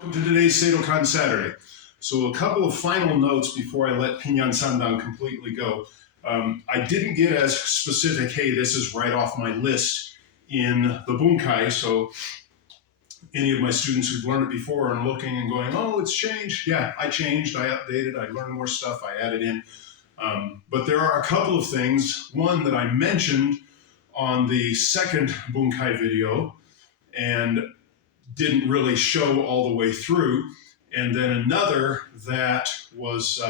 Welcome to today's Seidokan Saturday. So a couple of final notes before I let Pinan Sandan completely go. I didn't get as specific, hey, this is right off my list in the bunkai, so any of my students who've learned it before are looking and going, oh, it's changed. Yeah, I changed, I updated, I learned more stuff, I added in. But there are a couple of things. One that I mentioned on the second bunkai video and didn't really show all the way through. And then another that was,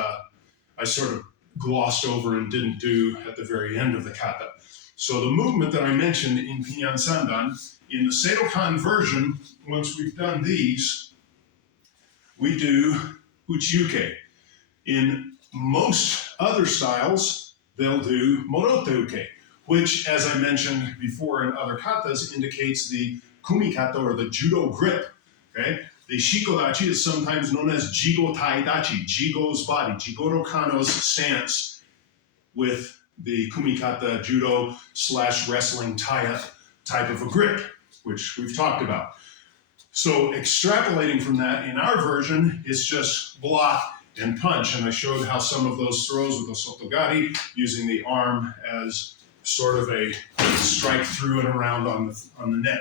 I sort of glossed over and didn't do at the very end of the kata. So the movement that I mentioned in Pinan Sandan, in the Seidokan version, once we've done these, we do uchiuke. In most other styles, they'll do moroteuke, which, as I mentioned before in other katas, indicates the kumikata or the judo grip. Okay, the shikodachi is sometimes known as jigo taidachi, jigo's body, jigoro kano's stance with the kumikata judo / wrestling tie-up type of a grip, which we've talked about. So extrapolating from that, in our version, it's just block and punch, and I showed how some of those throws with the sotogari, using the arm as sort of a strike through and around on the neck.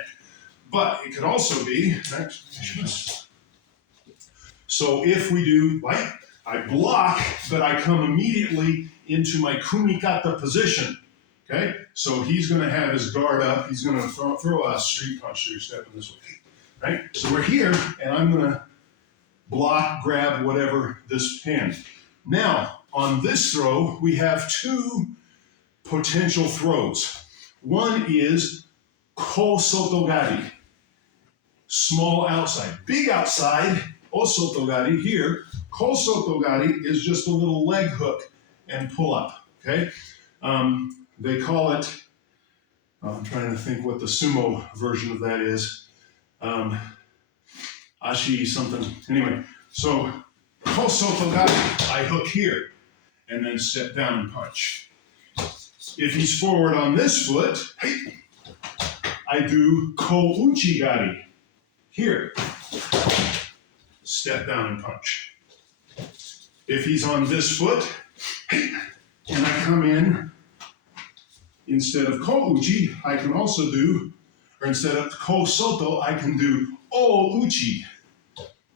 But it could also be, so if we do, like, I block, but I come immediately into my kumikata position, okay? So he's gonna have his guard up, he's gonna throw a street punch, so you're stepping this way, right? So we're here, and I'm gonna block, grab, whatever, this hand. Now, on this throw, we have two potential throws. One is ko sotogari, small outside. Big outside, osotogari here. Ko sotogari is just a little leg hook and pull up, okay? They call it, I'm trying to think what the sumo version of that is. Ashi something, anyway. So, ko sotogari, I hook here and then step down and punch. If he's forward on this foot, I do ko uchigari. Here, step down and punch. If he's on this foot, and I come in, instead of ko uchi, I can also do, or instead of ko soto, I can do o uchi.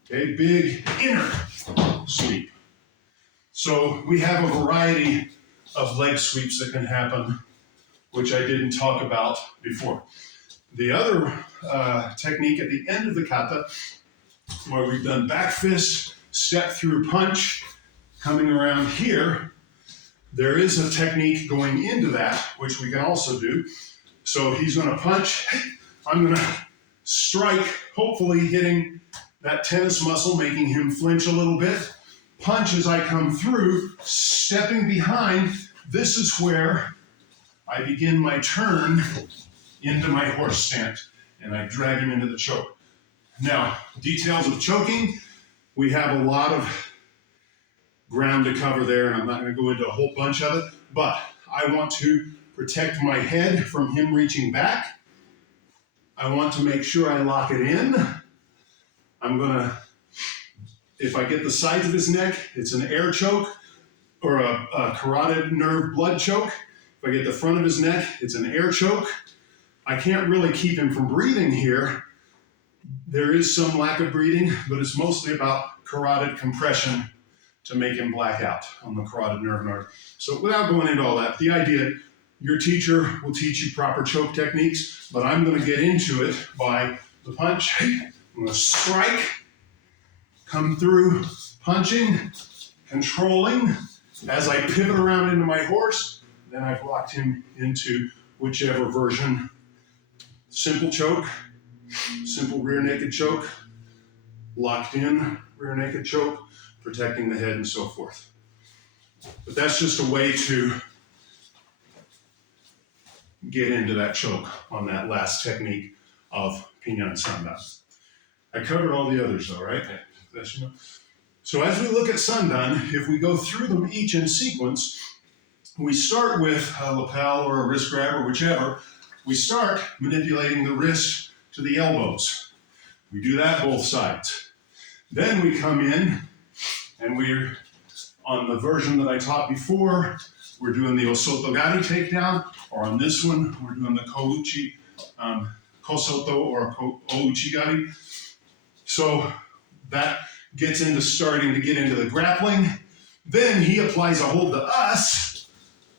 Okay, big inner sweep. So we have a variety of leg sweeps that can happen, which I didn't talk about before. The other technique at the end of the kata, where we've done back fist, step through punch, coming around here, there is a technique going into that, which we can also do. So he's going to punch, I'm going to strike, hopefully hitting that tennis muscle, making him flinch a little bit. Punch as I come through, stepping behind. This is where I begin my turn into my horse stance, and I drag him into the choke. Now, details of choking, we have a lot of ground to cover there, and I'm not going to go into a whole bunch of it, but I want to protect my head from him reaching back. I want to make sure I lock it in. I'm going to, if I get the sides of his neck, it's an air choke or a carotid nerve blood choke. If I get the front of his neck, it's an air choke. I can't really keep him from breathing here. There is some lack of breathing, but it's mostly about carotid compression to make him black out on the carotid nerve. So without going into all that, the idea, your teacher will teach you proper choke techniques, but I'm going to get into it by the punch. I'm going to strike, come through, punching, controlling. As I pivot around into my horse, then I've locked him into whichever version. Simple choke, simple rear naked choke, locked in rear naked choke, protecting the head and so forth. But that's just a way to get into that choke on that last technique of Pinan Sandan. I covered all the others though, right? So as we look at Sandan, if we go through them each in sequence, we start with a lapel or a wrist grab or whichever. We start manipulating the wrist to the elbows. We do that both sides. Then we come in, and we're on the version that I taught before. We're doing the osotogari takedown, or on this one, we're doing the kosoto or ouchigari. So that gets into starting to get into the grappling. Then he applies a hold to us,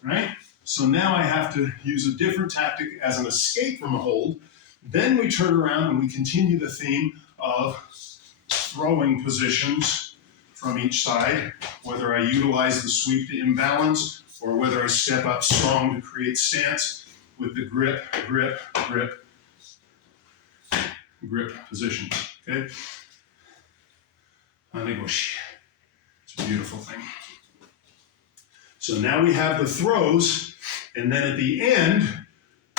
right? So now I have to use a different tactic as an escape from a hold. Then we turn around and we continue the theme of throwing positions from each side, whether I utilize the sweep to imbalance or whether I step up strong to create stance with the grip, grip, grip, grip positions, okay? Hanegoshi. It's a beautiful thing. So now we have the throws, and then at the end,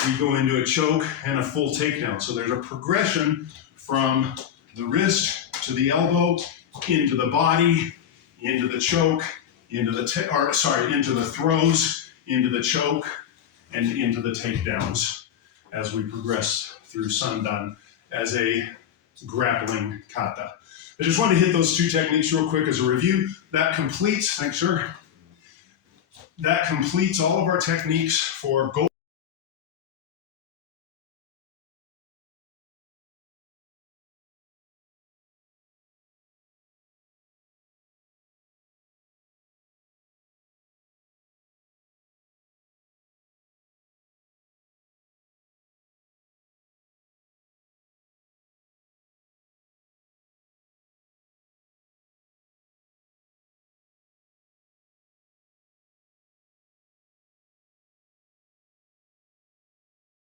we go into a choke and a full takedown. So there's a progression from the wrist to the elbow, into the body, into the choke, into the throws, into the choke, and into the takedowns as we progress through Sandan as a grappling kata. I just want to hit those two techniques real quick as a review. That completes, thanks sir, that completes all of our techniques for goal.